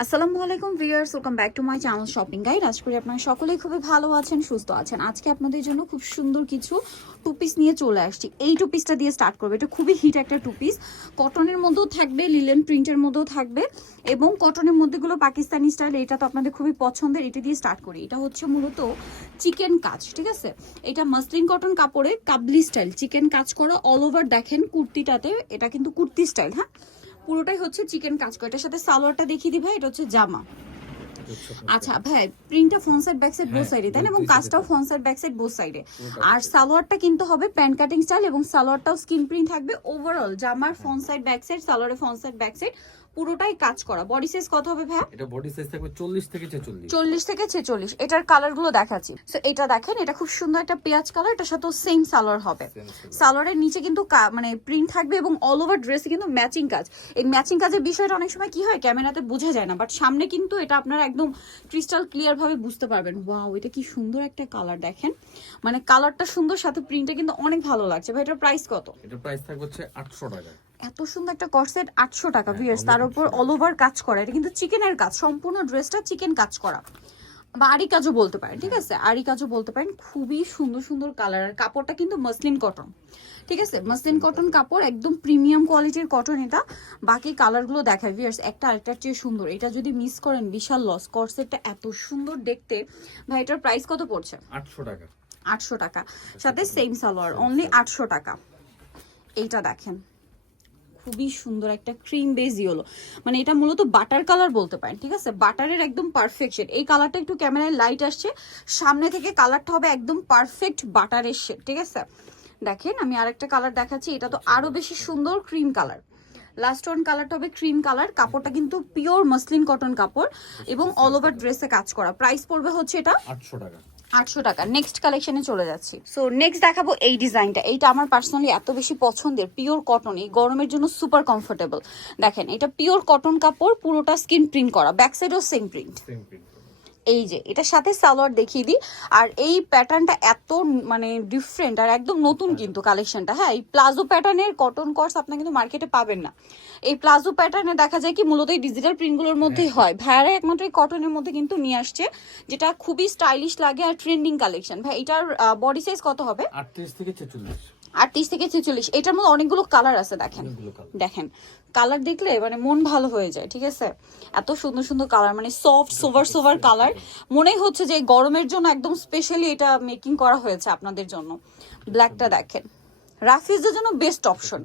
আসসালামু আলাইকুম viewers, welcome back to my channel shopping guide. আজ করি আপনারা সকলেই খুবই ভালো আছেন, সুস্থ আছেন। আজকে আপনাদের জন্য খুব সুন্দর কিছু টু পিস নিয়ে চলে আসছি। এই টু পিসটা দিয়ে স্টার্ট করবে। এটা খুবই হিট একটা টু পিস কটনের মধ্যেও থাকবে লিলেন প্রিন্টের মধ্যেও থাকবে এবং কটনের মধ্যেগুলো পাকিস্তানি স্টাইল এটা তো আপনাদের খুবই পছন্দের, এটা দিয়ে স্টার্ট করি। এটা হচ্ছে মূলত চিকেন কাজ ঠিক আছে? এটা মাসলিন কটন কাপড়ে কাবলি স্টাইল চিকেন কাজ করা অল ওভার দেখেন কুর্তিটাতে। এটা কিন্তু কুর্তি স্টাইল হ্যাঁ? পুরোটাই হচ্ছে চিকেন কাজ করে এটার সাথে সালোয়ারটা দেখিয়ে দিই ভাই এটা হচ্ছে জামা। আচ্ছা ভাই প্রিন্টটা front side back side both সাইডে তাই না? এবং কাজটাও। Front side back side both সাইডে আর সালোয়ারটা কিন্তু হবে প্যান্ট কাটিং স্টাইল এবং সালোয়ারটাও স্কিন প্রিন্ট থাকবে ওভারঅল জামার ফ্রন্ট সাইড ব্যাক সাইড সালোয়ারের ফ্রন্ট সাইড ব্যাক সাইড পুরোটাই কাজ করা। বডি সাইজ কত হবে ভাই এটা বডি সাইজ থাকবে চল্লিশ থেকে ছেচল্লিশ। চল্লিশ থেকে ছেচল্লিশ। এটার কালারগুলো দেখাচ্ছি। তো এটা দেখেন এটা খুব সুন্দর একটা পেঁয়াজ কালার এটার সাথে সেম সালোয়ার হবে। সালোয়ারের নিচে কিন্তু মানে প্রিন্ট থাকবে এবং অল ওভার ড্রেসে কিন্তু ম্যাচিং কাজ। এই ম্যাচিং কাজের বিষয়টা অনেক সময় কি হয় ক্যামেরাতে বোঝা যায় না বাট সামনে কিন্তু এটা আপনারা একদম ক্রিস্টাল ক্লিয়ার ভাবে বুঝতে পারবেন। ওয়াও এটা কি সুন্দর একটা কালার দেখেন। মানে কালারটা সুন্দর সাথে প্রিন্টটা কিন্তু অনেক ভালো লাগছে। ভাই এটার প্রাইস কত? এটা প্রাইস থাকবে হচ্ছে আটশো টাকা। এত সুন্দর একটা কর্সেট আটশো টাকা হ্যাঁ, ভিউয়ার্স তার উপর। অল ওভার কাজ করা। এটা কিন্তু চিকেনের কাজ সম্পূর্ণ ড্রেসটা চিকেন কাজ করা। বা আরি কাজও বলতে পারেন ঠিক আছে? আরি কাজও বলতে পারেন খুবই সুন্দর সুন্দর কালার আর কাপড়টা কিন্তু মসলিন কটন ঠিক আছে? মসলিন কটন কাপড় একদম প্রিমিয়াম কোয়ালিটির কটন এটা। বাকি কালারগুলো দেখায় ভিয়ার্স একটা আরেকটার চেয়ে সুন্দর। এটা যদি মিস করেন বিশাল লস কর্সেটটা এত সুন্দর দেখতে। ভাই এটার প্রাইস কত পড়ছে? আটশো টাকা। আটশো টাকা। সাথে সেম সালোয়ার অনলি আটশো টাকা। এইটা দেখেন। খুবই সুন্দর একটা ক্রিম বেজ ইয়েলো মানে এটা মূলত বাটার কালার বলতে পারেন ঠিক আছে? বাটারের একদম পারফেক্ট শেড এই কালারটা একটু ক্যামেরায় লাইট আসছে। সামনে থেকে কালারটা হবে একদম পারফেক্ট বাটারের শেড ঠিক আছে? দেখেন আমি আরেকটা কালার দেখাচ্ছি। এটা তো আরও বেশি সুন্দর ক্রিম কালার লাস্ট ওয়ান কালারটা হবে ক্রিম কালার কাপড়টা কিন্তু পিওর মসলিন কটন কাপড় এবং অল ওভার ড্রেসে কাজ করা। প্রাইস পড়বে হচ্ছে এটা আটশো টাকা। আটশো টাকা। নেক্সট কালেকশনে চলে যাচ্ছি। সো নেক্সট দেখাবো এই ডিজাইনটা এইটা আমার পার্সোনালি এত বেশি পছন্দের পিওর কটন এই গরমের জন্য সুপার কমফোর্টেবল দেখেন এটা পিওর কটন কাপড় পুরোটা স্কিন প্রিন্ট করা। ব্যাক সাইডও সেম প্রিন্ট সেম প্রিন্ট এই যে এটার সাথে সালোয়ার দেখিয়ে দিই। আর এই প্যাটার্নটা এত মানে ডিফারেন্ট আর একদম নতুন কিন্তু কালেকশনটা হ্যাঁ এই প্লাজো প্যাটার্নের কটন কর্স আপনি কিন্তু মার্কেটে পাবেন না। এই প্লাজো প্যাটার্নে দেখা যায় কি মূলত এই ডিজিটাল প্রিন্টগুলোর মধ্যেই হয়। ভাইয়ারা একমাত্র এই কটনের মধ্যে কিন্তু নিয়ে আসছে যেটা খুবই স্টাইলিশ লাগে আর ট্রেন্ডিং কালেকশন ভাই এটার বডি সাইজ কত হবে? আটত্রিশ থেকে ছেচল্লিশ। আটত্রিশ থেকে ছেচল্লিশ এটার মধ্যে অনেকগুলো কালার আছে দেখেন। দেখেন কালার দেখলে মানে মন ভালো হয়ে যায় ঠিক আছে? এত সুন্দর সুন্দর কালার মানে সফট সোভার সোভার কালার মনেই হচ্ছে যে গরমের জন্য একদম স্পেশালি এটা মেকিং করা হয়েছে আপনাদের জন্য। ব্ল্যাকটা দেখেন। রাফিউজের জন্য বেস্ট অপশন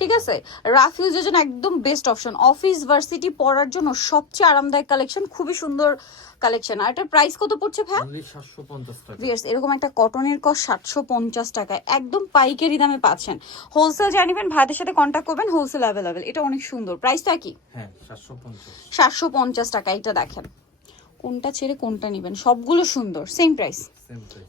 ঠিক আছে? রাফিউজের জন্য একদম বেস্ট অপশন অফিস ভার্সিটি পড়ার জন্য সবচেয়ে আরামদায়ক কালেকশন খুবই সুন্দর কালেকশন আর এটার প্রাইস কত পড়ছে ভাই ভিয়ার্স এরকম একটা কটনের কস সাতশো পঞ্চাশ টাকায়। একদম পাইকারি দামে পাচ্ছেন। হোলসেল জানিবেন ভাইদের সাথে কন্ট্যাক্ট করবেন হোলসেল অ্যাভেলেবেল এটা অনেক সুন্দর। প্রাইসটা কি? হ্যাঁ সাতশো পঞ্চাশ। টাকা এটা দেখেন। কোনটা ছেড়ে কোনটা নেবেন। সবগুলো সুন্দর সেম প্রাইস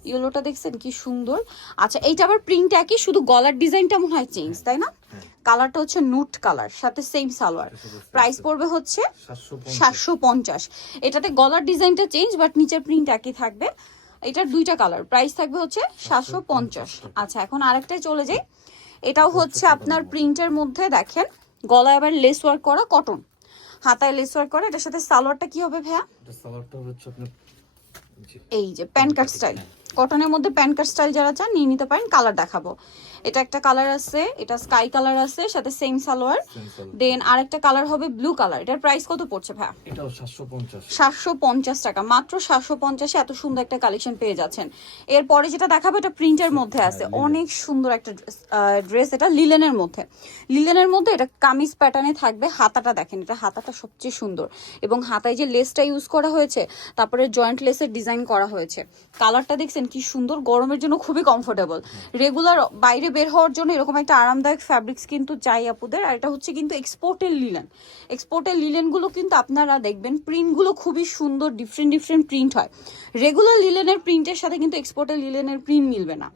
ইয়েলোটা দেখছেন কি সুন্দর? আচ্ছা এইটা আবার প্রিন্ট একই শুধু গলার ডিজাইনটা মনে হয় চেঞ্জ তাই না? হ্যাঁ। কালারটা হচ্ছে নুট কালার সাথে সেম সালোয়ার। প্রাইস পড়বে হচ্ছে সাতশো পঞ্চাশ। সাতশো পঞ্চাশ। এটাতে গলার ডিজাইনটা চেঞ্জ বাট নিচের প্রিন্ট একই থাকবে। এটার দুইটা কালার প্রাইস থাকবে হচ্ছে সাতশো পঞ্চাশ। আচ্ছা এখন আরেকটাই চলে যাই। এটাও হচ্ছে আপনার প্রিন্টের মধ্যে দেখেন গলায় আবার লেস ওয়ার্ক করা কটন হাতায় লেস করে এটার সাথে সালোয়ারটা কি হবে ভাইয়া? এটা সালোয়ারটা হচ্ছে আপনার এই যে প্যান কাট স্টাইল। কটনের মধ্যে প্যান কাট স্টাইল যারা চান নিয়ে নিতে পারেন কালার দেখাবো। এটা একটা কালার আছে এটা স্কাই কালার আছে সাথে সেম সালোয়ার। দেন আরেকটা কালার হবে ব্লু কালার। এটার প্রাইস কত পড়ছে ভাইয়া? এটাও সাতশো পঞ্চাশ। সাতশো পঞ্চাশ টাকা। মাত্র সাতশো পঞ্চাশে এত সুন্দর একটা কালেকশন পেয়ে যাচ্ছেন। এরপরে যেটা দেখাবো এটা প্রিন্টের মধ্যে আছে। অনেক সুন্দর একটা ড্রেস এটা লিলেনের মধ্যে। লিলেনের মধ্যে এটা কামিজ প্যাটার্নে থাকবে। হাতাটা দেখেন এটা হাতাটা সবচেয়ে সুন্দর। এবং হাতায় যে লেসটা ইউজ করা হয়েছে তারপরে জয়েন্ট লেসের ডিজাইন করা হয়েছে। কালারটা দেখছেন কি সুন্দর গরমের জন্য খুবই কমফোর্টেবল রেগুলার বাইরে বের হওয়ার জন্য এরকম একটা আরামদায়ক ফ্যাব্রিক্স কিন্তু চাই আপুদের। আর এটা হচ্ছে কিন্তু এক্সপোর্টের লিলেন এক্সপোর্টের লিলেনগুলো কিন্তু আপনারা দেখবেন প্রিন্টগুলো খুবই সুন্দর ডিফারেন্ট ডিফারেন্ট প্রিন্ট হয়। রেগুলার লিলেনের প্রিন্টের সাথে কিন্তু এক্সপোর্টের লিলেনের প্রিন্ট মিলবে না।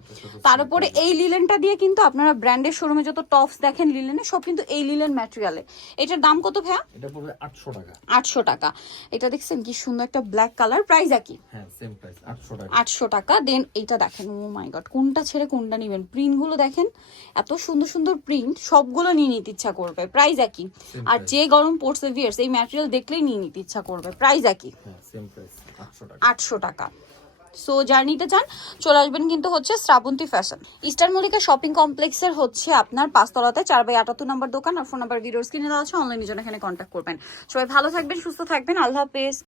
তার উপরে এই লিলেনটা দিয়ে কিন্তু আপনারা ব্র্যান্ডের শোরুমে যত টপস দেখেন লিলেনে সব কিন্তু এই লিলেন ম্যাটেরিয়ালে এটার দাম কত ভাইয়া? এটা পড়বে আটশো টাকা। আটশো টাকা। এটা দেখছেন কি সুন্দর একটা ব্ল্যাক কালার প্রাইস একই। হ্যাঁ। আটশো টাকা। দেন এটা দেখেন ও মাই গড কোনটা ছেড়ে কোনটা নেবেন? প্রিন্টগুলো দেখেন এত সুন্দর সুন্দর প্রিন্ট সবগুলো নিয়ে নিতে ইচ্ছা করবে প্রাইস একই। আর যে গরম পড়ছে ভিয়ার্স এই ম্যাটেরিয়াল দেখলেই নিয়ে নিতে ইচ্ছা করবে প্রাইস একই। হ্যাঁ আটশো টাকা। সো যার নিতে চান চলে আসবেন কিন্তু হচ্ছে Srabanti fashion Eastern Mallika shopping কমপ্লেক্সের হচ্ছে আপনার পাঁচতলাতে চার বাই আটাত্তর নম্বর দোকান আর ফোন নাম্বার ভিডিওস কিনে দেওয়া আছে অনলাইনের জন্য এখানে কন্ট্যাক্ট করবেন। সবাই ভালো থাকবেন সুস্থ থাকবেন আল্লাহ হাফেজ।